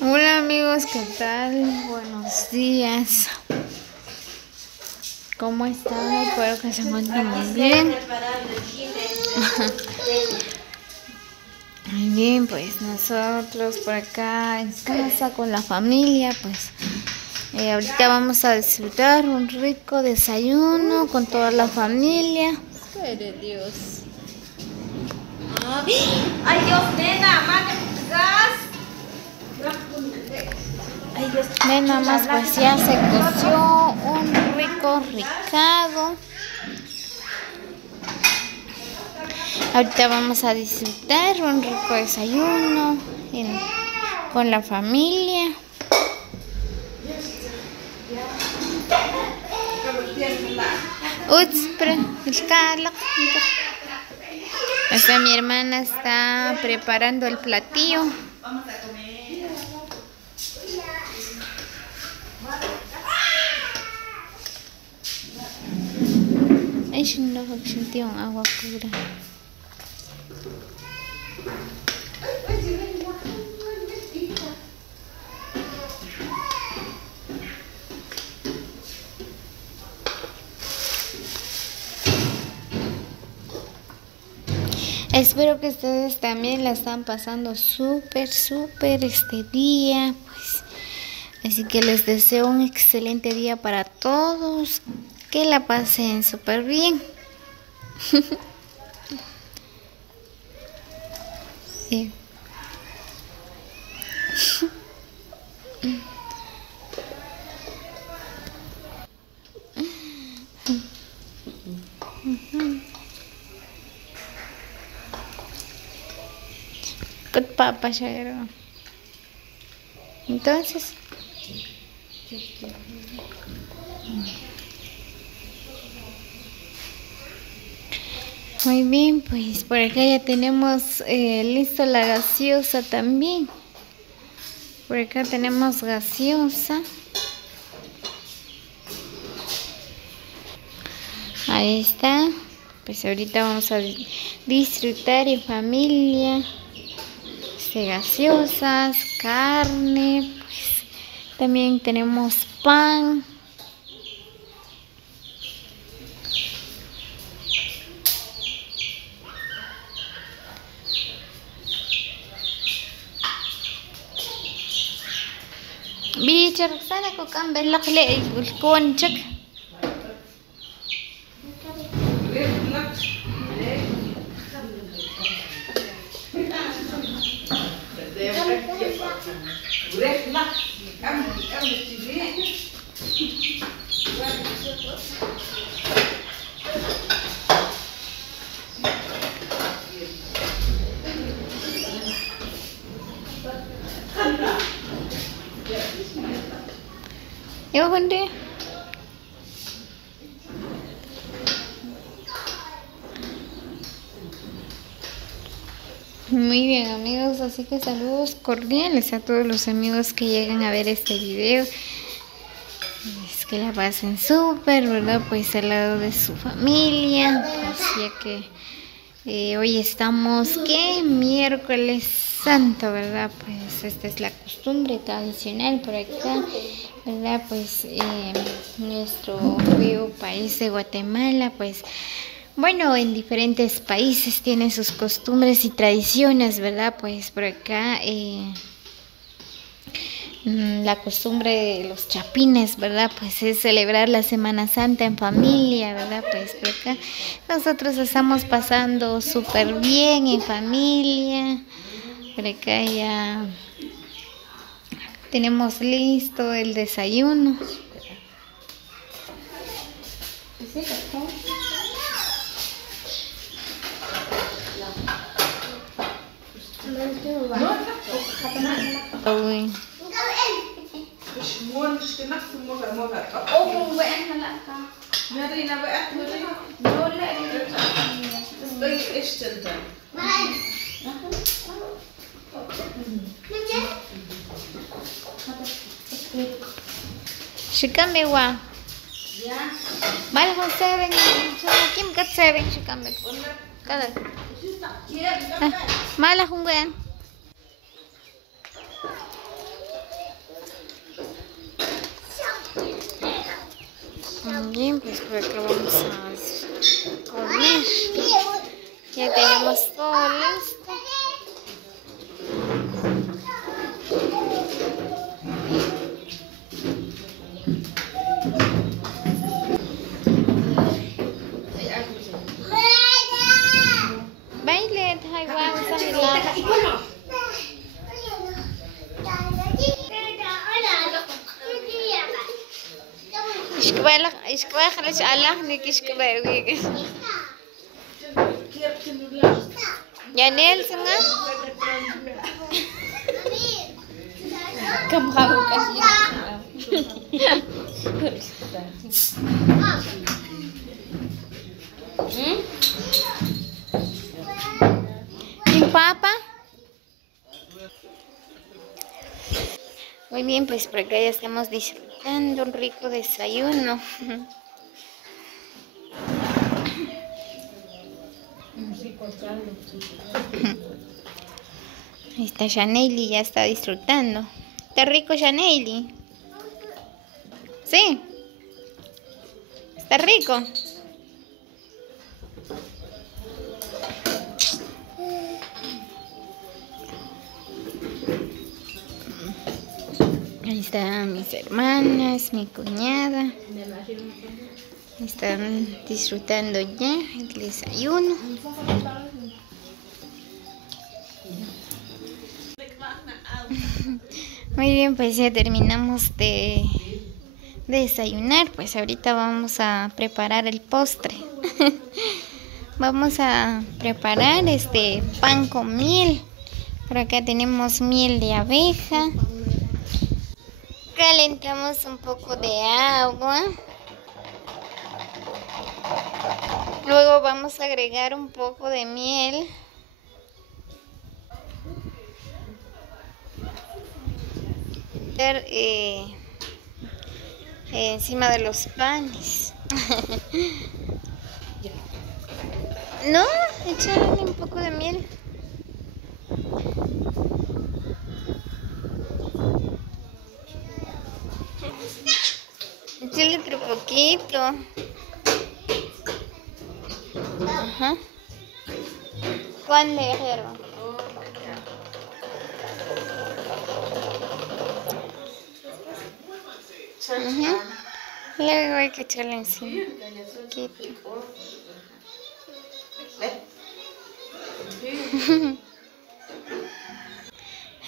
Hola amigos, ¿qué tal? Buenos días. ¿Cómo están? Espero que se encuentren muy bien. Muy bien, pues nosotros por acá en casa con la familia, pues ahorita vamos a disfrutar un rico desayuno con toda la familia. ¡Qué Dios! ¡Ay, Dios, nena! ¡Mate gas! ¡Ay, Dios! Ven nada más, pues ya se coció un rico ricado. Ahorita vamos a disfrutar un rico desayuno con la familia. Mi hermana está preparando el platillo. Vamos a comer. Ay, no, sentí un agua pura. Espero que ustedes también la están pasando súper este día, pues. Así que les deseo un excelente día para todos. Que la pasen súper bien. Sí. Good papa, Shairo. Entonces, muy bien, pues por acá ya tenemos listo la gaseosa también. Por acá tenemos gaseosa. Ahí está. Pues ahorita vamos a disfrutar en familia. Gaseosas, carne, pues también tenemos pan. Bicha Roxana ko kambel lakle ulkon chak. Yo hunde. Muy bien amigos, así que saludos cordiales a todos los amigos que llegan a ver este video. Es que la pasen súper, ¿verdad? Pues al lado de su familia, pues ya que hoy estamos, ¿qué? Miércoles Santo, ¿verdad? Pues esta es la costumbre tradicional por acá, ¿verdad? Pues nuestro bello país de Guatemala, pues bueno, en diferentes países tienen sus costumbres y tradiciones, ¿verdad? Pues por acá la costumbre de los chapines, ¿verdad? Pues es celebrar la Semana Santa en familia, ¿verdad? Pues por acá nosotros estamos pasando súper bien en familia. Por acá ya tenemos listo el desayuno. Uy. Shikame wa. Mal kung sering, kim kat sering shikame. Kada. Malah kung gan. Bien, pues por acá vamos a comer. Ya tenemos todo listo. Baile, Taiwan, Sangla. إشكبا خلش الله نيك إشكبا ويك يا نيل سنga كم خلو كثير ¿Y papá? Muy bien, pues por acá ya estamos disfrutando un rico desayuno. Ahí está Janely, ya está disfrutando. ¿Está rico, Janely? ¿Sí? ¿Está rico? Ahí están mis hermanas, mi cuñada. Están disfrutando ya el desayuno. Muy bien, pues ya terminamos de desayunar. Pues ahorita vamos a preparar el postre. Vamos a preparar pan con miel. Por acá tenemos miel de abeja. Calentamos un poco de agua. Luego vamos a agregar un poco de miel. Encima de los panes. No, echarle un poco de miel. Echarle otro poquito. Ajá. ¿Cuándo es, hierba? Luego hay que echarle encima.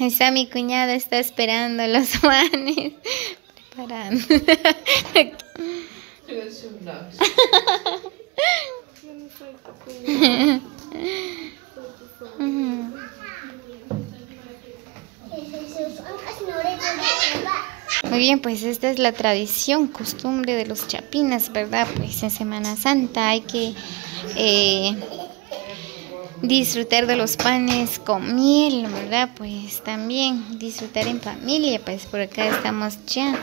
Esa mi cuñada está esperando los panes. Preparando. Muy bien, pues esta es la tradición, costumbre de los chapinas, ¿verdad? Pues en Semana Santa hay que disfrutar de los panes con miel, ¿verdad? Pues también disfrutar en familia, pues por acá estamos ya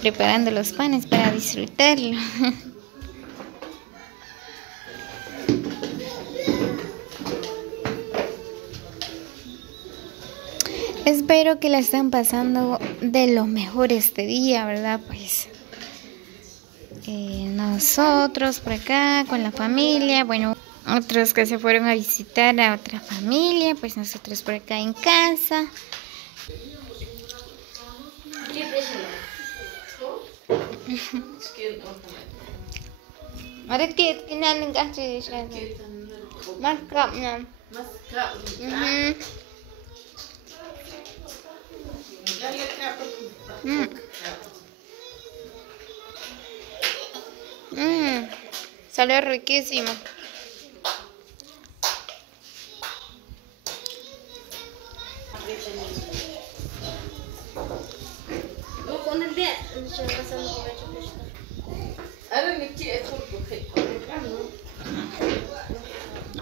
preparando los panes para disfrutarlo. Espero que la estén pasando de lo mejor este día, ¿verdad? Pues nosotros por acá con la familia, bueno, otros que se fueron a visitar a otra familia, pues nosotros por acá en casa. Ahora que tienen en casa más capna. Salió riquísimo.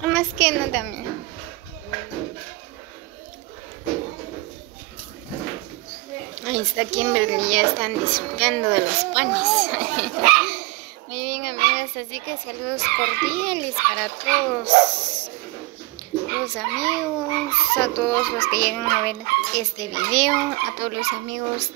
Más que no también. Ahí está Kimberly, ya están disfrutando de los panes. Muy bien, amigas, así que saludos cordiales para todos los amigos, a todos los que llegan a ver este video, a todos los amigos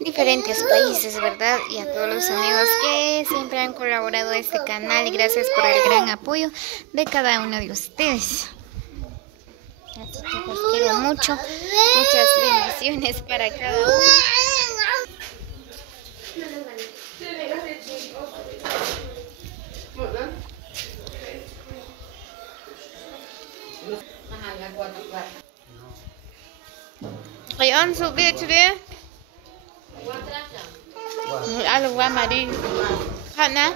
diferentes países, ¿verdad? Y a todos los amigos que siempre han colaborado a este canal. Gracias por el gran apoyo de cada uno de ustedes. Así que los quiero mucho. Muchas bendiciones para cada uno. Ay, on so big today. Alo qua mà đi. Hận á.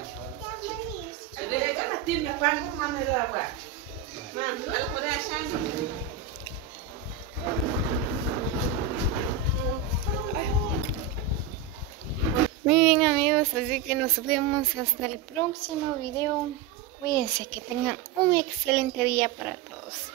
Muy bien amigos, así que nos vemos hasta el próximo video. Cuídense, que tengan un excelente día para todos.